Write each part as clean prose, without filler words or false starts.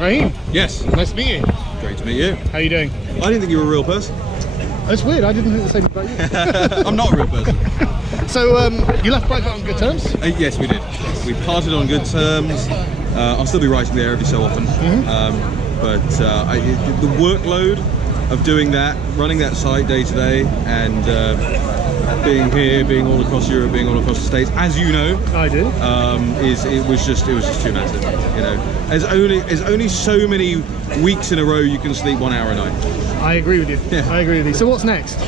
Raheem. Yes. Nice to meet you. Great to meet you. How are you doing? I didn't think you were a real person. That's weird. I didn't think the same about you. I'm not a real person. So, you left Breitbart on good terms? Yes, we did. We parted on good terms. I'll still be writing there every so often. But the workload of doing that, running that site day to day, and being here, being all across Europe, being all across the States, as you know, I do. It was just too massive. You know, there's only so many weeks in a row you can sleep 1 hour a night. I agree with you. Yeah. I agree with you. So what's next?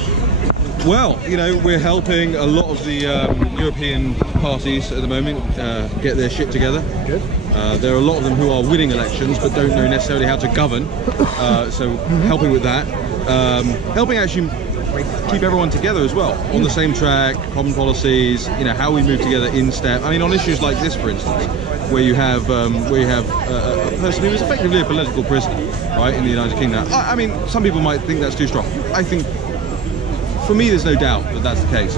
Well, you know, we're helping a lot of the European parties at the moment get their shit together. Good. There are a lot of them who are winning elections but don't know necessarily how to govern. So helping with that, helping actually keep everyone together as well, on the same track, common policies, you know, how we move together in step. I mean, on issues like this, for instance, where you have a person who is effectively a political prisoner, right, in the United Kingdom. I mean, some people might think that's too strong. I think, for me, there's no doubt that that's the case.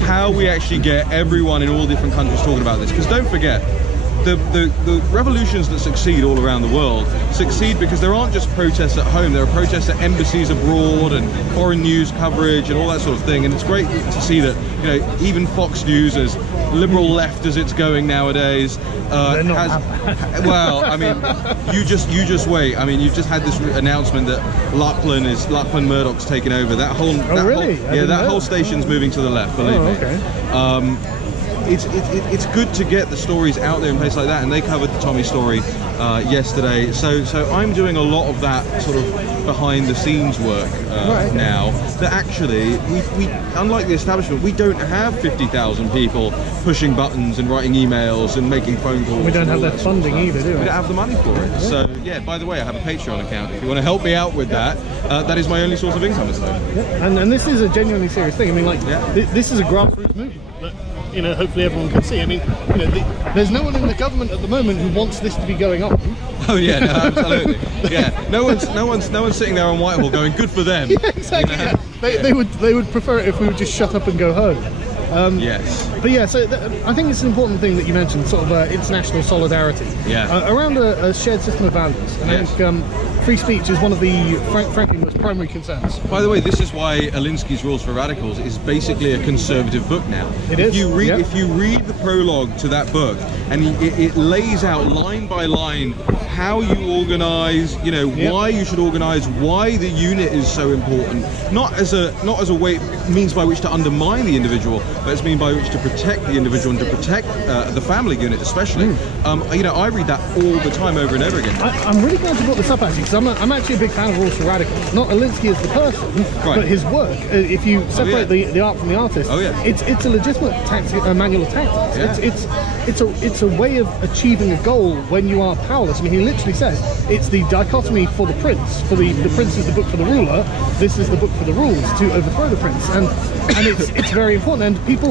How we actually get everyone in all different countries talking about this, because don't forget, the revolutions that succeed all around the world succeed because there aren't just protests at home, there are protests at embassies abroad and foreign news coverage and all that sort of thing. And it's great to see that, you know, even Fox News, as liberal left as it's going nowadays, well, I mean, you just wait. I mean, you've just had this announcement that Lachlan Murdoch's taken over. That whole that whole station's moving to the left, believe me. Okay. It's good to get the stories out there in places like that, and they covered the Tommy story yesterday. So I'm doing a lot of that sort of behind the scenes work now. That actually, we unlike the establishment, we don't have 50,000 people pushing buttons and writing emails and making phone calls. We don't have that funding either, do we? We don't have the money for it. So yeah, by the way, I have a Patreon account. If you want to help me out with that, that is my only source of income at the moment. Yeah. And this is a genuinely serious thing. I mean, like, this is a grassroots movement that, you know, hopefully everyone can see. I mean, you know, there's no one in the government at the moment who wants this to be going on. Oh yeah, no, absolutely. Yeah, no one's sitting there on Whitehall going, "Good for them." Yeah, exactly. You know? They would prefer it if we would just shut up and go home. Yes. But yeah, so I think it's an important thing that you mentioned, sort of international solidarity. Yeah. Around a shared system of values. And I think free speech is one of the, frankly, most primary concerns. By the way, this is why Alinsky's Rules for Radicals is basically a conservative book now. If you read the prologue to that book, and it lays out line by line how you organise, you know, why you should organise, why the unit is so important, not as a means by which to undermine the individual, but as a means by which to protect the individual and to protect the family unit especially. You know, I read that all the time, over and over again. I'm really glad you brought this up, actually, because I'm actually a big fan of Rules for Radicals. Not Alinsky as the person, but his work. If you separate the art from the artist, it's a legitimate manual of tactics. It's a way of achieving a goal when you are powerless. I mean, he literally says it's the dichotomy for the prince. For the prince is the book for the ruler. This is the book for the rules to overthrow the prince. And it's very important. And people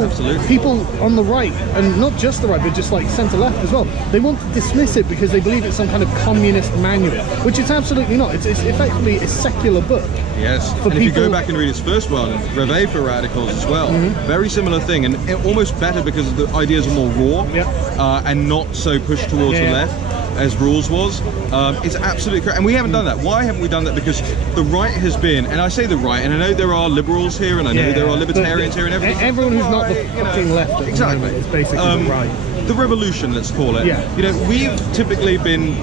on the right, and not just the right, but just like centre left as well, they want to dismiss it because they believe it's some kind of communist manual, which it's absolutely not. It's effectively a secular book. Yes. And if you go back and read his first one, Reveille for Radicals as well, very similar thing, and almost better because the ideas are more raw and not so pushed towards the left as Rules was. It's absolutely correct, and we haven't done that. Why haven't we done that? Because the right has been, and I say the right, and I know there are liberals here, and I know there are libertarians here, and everything. Everyone who's not the fucking left is basically the right. The revolution, let's call it. You know, we've typically been,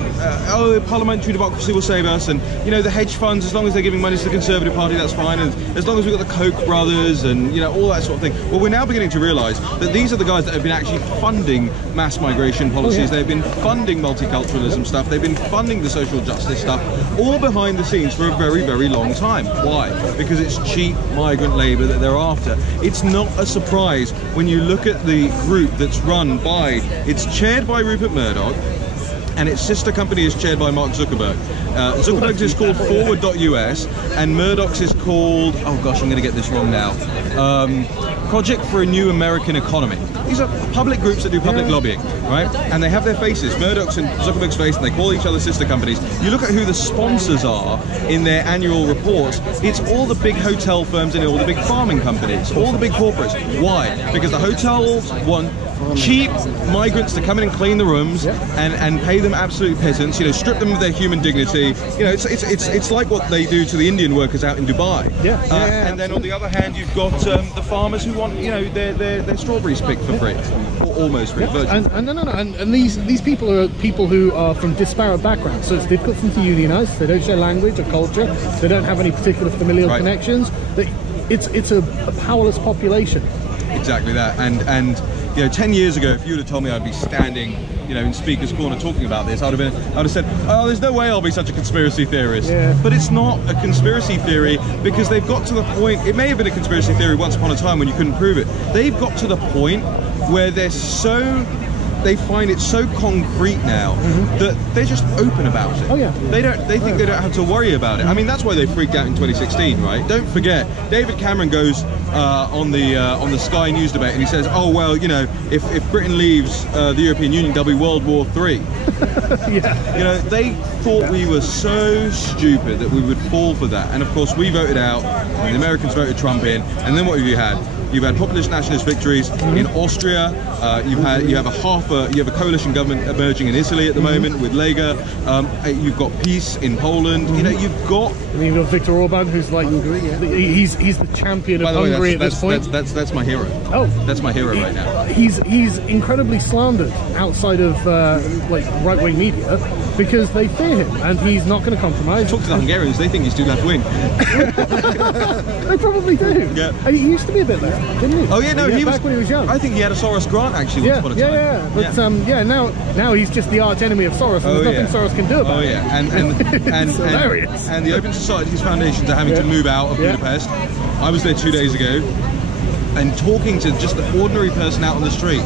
parliamentary democracy will save us, and you know, the hedge funds, as long as they're giving money to the Conservative Party, that's fine, and as long as we've got the Koch brothers and, you know, all that sort of thing. Well, we're now beginning to realise that these are the guys that have been actually funding mass migration policies. They've been funding multiculturalism stuff, they've been funding the social justice stuff, all behind the scenes for a very, very long time. Why? Because it's cheap migrant labour that they're after. It's not a surprise when you look at the group that's run by, it's chaired by Rupert Murdoch, and its sister company is chaired by Mark Zuckerberg. Zuckerberg's is called Forward.us, and Murdoch's is called, oh gosh, I'm going to get this wrong now. Project for a New American Economy. These are public groups that do public lobbying, right? And they have their faces, Murdoch's and Zuckerberg's face, and they call each other sister companies. You look at who the sponsors are in their annual reports, it's all the big hotel firms and all the big farming companies, all the big corporates. Why? Because the hotels want cheap migrants to come in and clean the rooms and pay them absolute pittance, you know, strip them of their human dignity. You know, it's like what they do to the Indian workers out in Dubai. And then on the other hand, you've got the farmers who want, you know, their strawberries picked for free, or almost free. And these people are people who are from disparate backgrounds, so it's difficult for them to unionize. They don't share language or culture. They don't have any particular familial connections. It's a powerless population. Exactly that. And you know, 10 years ago, if you would have told me I'd be standing, you know, in Speaker's Corner talking about this, I would have said, oh, there's no way I'll be such a conspiracy theorist. But it's not a conspiracy theory, because they've got to the point, it may have been a conspiracy theory once upon a time when you couldn't prove it. They've got to the point where they find it so concrete now that they're just open about it. They think they don't have to worry about it. I mean, that's why they freaked out in 2016, right? Don't forget, David Cameron goes on the Sky News debate and he says, oh well, you know, if Britain leaves the European Union, there'll be World War III. You know, they thought we were so stupid that we would fall for that, and of course we voted out, and the Americans voted Trump in, and then what have you had? You've had populist nationalist victories in Austria. You have a coalition government emerging in Italy at the moment with Lega. You've got peace in Poland. You know, you've got Viktor Orban, who's like he's the champion of Hungary at this point. That's my hero. Oh, that's my hero right now. He's incredibly slandered outside of like right-wing media because they fear him, and he's not going to compromise. Talk to the Hungarians; they think he's too left-wing. They probably do. Yeah. He used to be a bit left, didn't he? Oh yeah, no, he was back when he was young. I think he had a Soros grant actually once upon a time. But now he's just the arch enemy of Soros, and there's nothing Soros can do about it. And hilarious. And the Open Societies Foundations are having to move out of Budapest. I was there 2 days ago, and talking to just the ordinary person out on the street,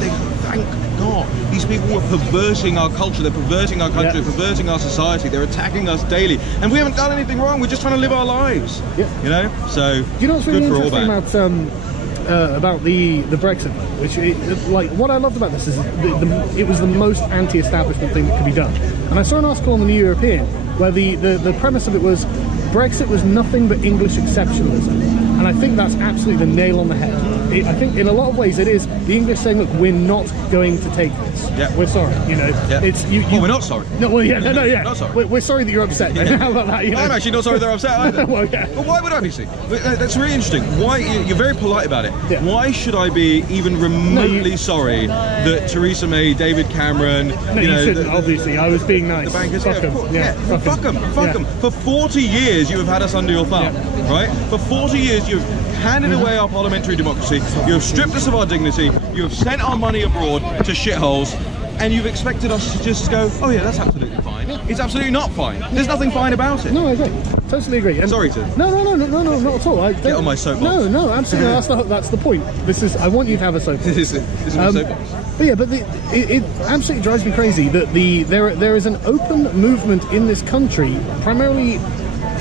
they thank God. These people were perverting our culture, they're perverting our country, they're perverting our society, they're attacking us daily, and we haven't done anything wrong, we're just trying to live our lives. You know? So, you know what's really interesting about the Brexit, which like what I loved about this is it was the most anti-establishment thing that could be done. And I saw an article on the New European where the premise of it was Brexit was nothing but English exceptionalism, and I think that's absolutely the nail on the head. I think in a lot of ways it is the English saying, look, we're not going to take this. We're sorry, you know. It's you. Well, we're not sorry. No, well, not sorry. We're sorry that you're upset. How about that? You know? I'm actually not sorry they're upset either. Well, but why would I be? That's really interesting. Why you're very polite about it. Why should I be even remotely sorry that Theresa May, David Cameron? No, you shouldn't. Obviously, I was being nice. The bankers, fuck them. Fuck them. For 40 years, you have had us under your thumb, right? For 40 years, you've handed away our parliamentary democracy. You have stripped us of our dignity. You have sent our money abroad to shitholes. And you've expected us to just go, oh yeah, that's absolutely fine. It's absolutely not fine. There's nothing fine about it. No, I agree. Totally agree. And sorry to. No, not at all. Get on my soapbox. No, absolutely. That's the point. I want you to have a soapbox. This is my soapbox. But yeah, it absolutely drives me crazy that there is an open movement in this country, primarily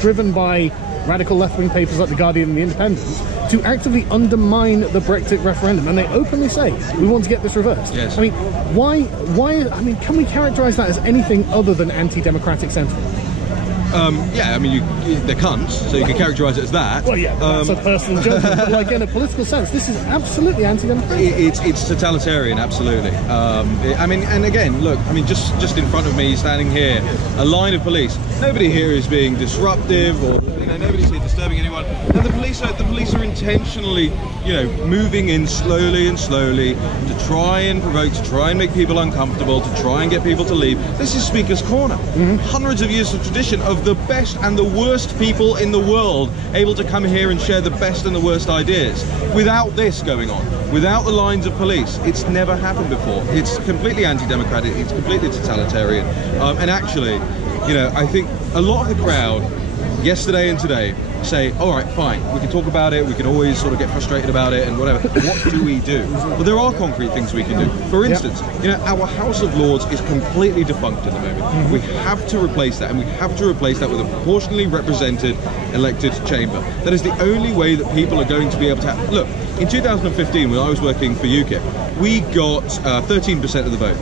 driven by radical left-wing papers like The Guardian and The Independent, to actively undermine the Brexit referendum, and they openly say we want to get this reversed. Yes. I mean, why? I mean, can we characterise that as anything other than anti-democratic sentiment? Yeah, I mean, they're cunts, so you can characterise it as that. Well, yeah, that's a personal judgment, but like in a political sense, this is absolutely anti-democratic. It's totalitarian, absolutely. I mean, and again, look, I mean, just in front of me, standing here, a line of police. Nobody here is being disruptive, or nobody's here disturbing anyone. And the police are intentionally, moving in slowly to try and provoke, to try and make people uncomfortable, to try and get people to leave. This is Speaker's Corner. Hundreds of years of tradition of the best and the worst people in the world able to come here and share the best and the worst ideas. Without this going on, without the lines of police, it's never happened before. It's completely anti-democratic, it's completely totalitarian. And actually, I think a lot of the crowd yesterday and today say, all right, fine, we can talk about it, we can always sort of get frustrated about it and whatever. What do we do? Well, there are concrete things we can do. For instance, you know, our House of Lords is completely defunct at the moment. We have to replace that, and we have to replace that with a proportionally represented elected chamber. That is the only way that people are going to be able to have... Look, in 2015, when I was working for UKIP, we got 13% of the vote.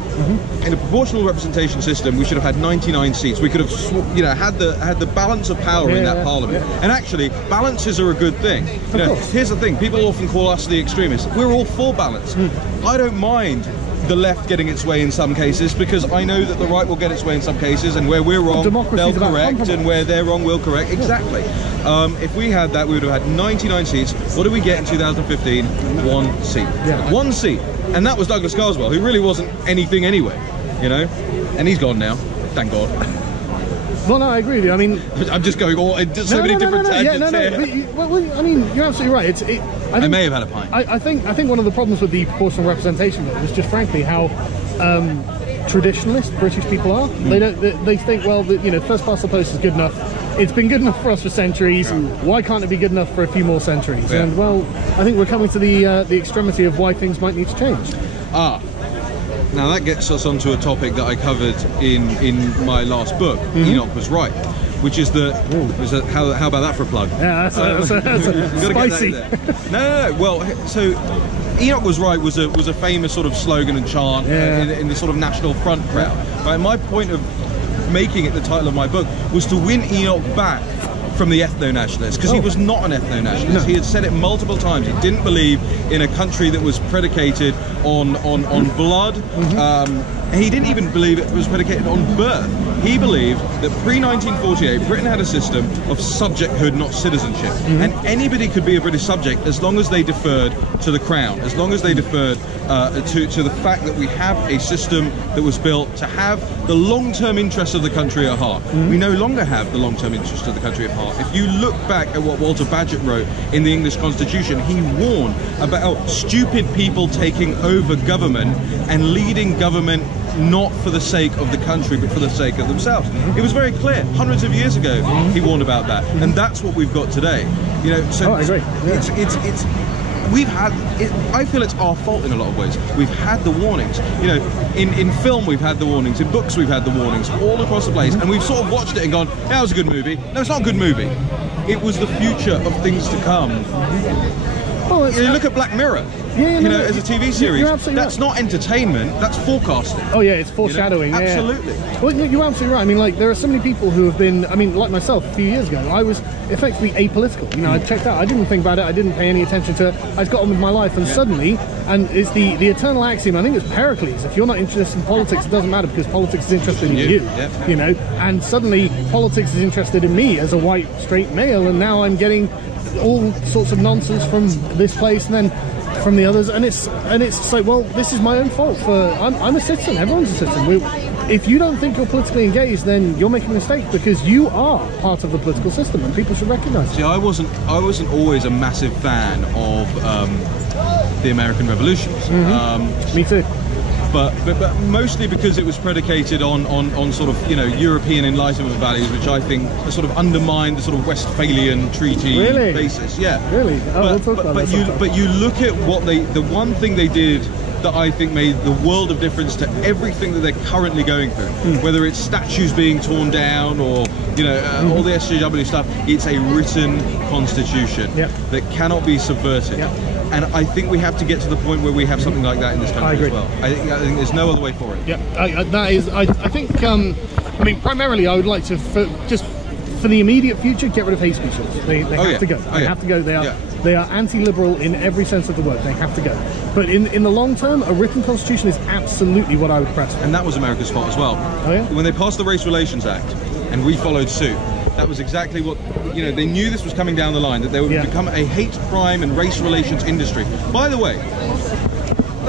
In a proportional representation system, we should have had 99 seats. We could have, you know, had the balance of power in that parliament. And actually, balances are a good thing. You know, here's the thing: people often call us the extremists. We're all for balance. I don't mind the left getting its way in some cases, because I know that the right will get its way in some cases, and where we're wrong, they'll correct, and where they're wrong, we'll correct. Exactly. If we had that, we would have had 99 seats. What did we get in 2015? 1 seat. One seat. And that was Douglas Carswell, who really wasn't anything anyway, you know? And he's gone now, thank God. Well, no, I agree with you. I mean, I'm just going all into so many different tangents here. Well, I mean, you're absolutely right. I may have had a pint. I think one of the problems with the proportional representation vote is just frankly how traditionalist British people are. They think, well, you know, first past the post is good enough. It's been good enough for us for centuries. Why can't it be good enough for a few more centuries? And well, I think we're coming to the extremity of why things might need to change. Now that gets us onto a topic that I covered in my last book, Enoch Was Right, which is the... How about that for a plug? Yeah, that's spicy. No. Well, so Enoch Was Right was a famous sort of slogan and chant in the sort of National Front crowd. Right? My point of making it the title of my book was to win Enoch back from the ethno-nationalist, because he was not an ethno-nationalist. He had said it multiple times. He didn't believe in a country that was predicated on blood. He didn't even believe it was predicated on birth. He believed that pre-1948 Britain had a system of subjecthood, not citizenship, and anybody could be a British subject as long as they deferred to the crown, as long as they deferred to the fact that we have a system that was built to have the long-term interests of the country at heart. We no longer have the long-term interests of the country at heart. If you look back at what Walter Bagehot wrote in the English Constitution, he warned about stupid people taking over government and leading government not for the sake of the country, but for the sake of themselves. It was very clear. Hundreds of years ago, he warned about that, and that's what we've got today. You know, so I agree. It's we've had it, I feel it's our fault in a lot of ways. We've had the warnings. You know, in film we've had the warnings, in books we've had the warnings, all across the place, and we've sort of watched it and gone, that was a good movie. No, it's not a good movie. It was the future of things to come. Well, you look at Black Mirror. You know, as a TV series, that's not entertainment, that's forecasting. Oh yeah, it's foreshadowing. You know? Absolutely. Well, you're absolutely right. I mean, like, there are so many people who have been, I mean, like myself, a few years ago, I was effectively apolitical. You know, I checked out, I didn't think about it, I didn't pay any attention to it, I just got on with my life, and suddenly, and it's the eternal axiom, I think it's Pericles, if you're not interested in politics, it doesn't matter, because politics is interested in you. You know, and suddenly politics is interested in me as a white, straight male, and now I'm getting all sorts of nonsense from this place and then from the others, and it's like, well, this is my own fault. I'm a citizen, everyone's a citizen. If you don't think you're politically engaged, then you're making a mistake, because you are part of the political system, and people should recognise it. See, I wasn't always a massive fan of the American Revolution. Me too. But mostly because it was predicated on sort of, you know, European Enlightenment values, which I think sort of undermined the sort of Westphalian treaty basis. Yeah. Really? Oh, but you look at what the one thing they did that I think made the world of difference to everything that they're currently going through, whether it's statues being torn down or, you know, all the SJW stuff, it's a written constitution that cannot be subverted. And I think we have to get to the point where we have something like that in this country as well. I think there's no other way for it. I think, I mean, primarily I would like to, for the immediate future, get rid of hate speech laws. They have to go. They have to go. They are anti-liberal in every sense of the word. They have to go. But in the long term, a written constitution is absolutely what I would press for. And that was America's fault as well. Oh yeah? When they passed the Race Relations Act, and we followed suit, that was exactly what, you know, they knew this was coming down the line, that there would become a hate crime and race relations industry. By the way,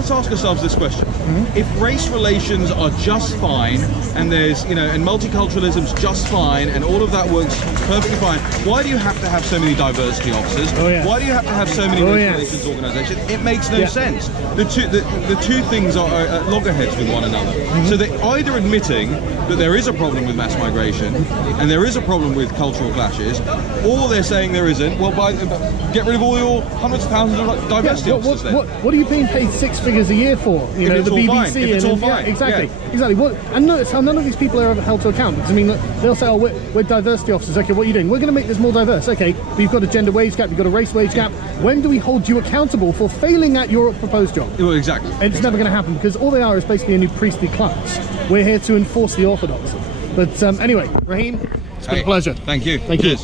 let's ask ourselves this question. If race relations are just fine, and there's, you know, and multiculturalism's just fine, and all of that works perfectly fine, why do you have to have so many diversity officers? Why do you have to have so many race relations organisations? It makes no sense. The two things are at loggerheads with one another. So they're either admitting that there is a problem with mass migration and there is a problem with cultural clashes, or they're saying there isn't. Well, get rid of all your hundreds of thousands of diversity officers then. What are you being paid 6 figures a year for? You know, the BBC. If it's all fine. Exactly. And notice how none of these people are ever held to account. Because, I mean, they'll say, oh, we're diversity officers. Okay, what are you doing? We're going to make this more diverse. Okay, but you've got a gender wage gap, you've got a race wage gap. When do we hold you accountable for failing at your proposed job? Well, exactly. And it's never going to happen, because all they are is basically a new priestly class. We're here to enforce the orthodoxy. But anyway, Raheem, it's been a pleasure. Thank you. Thank you.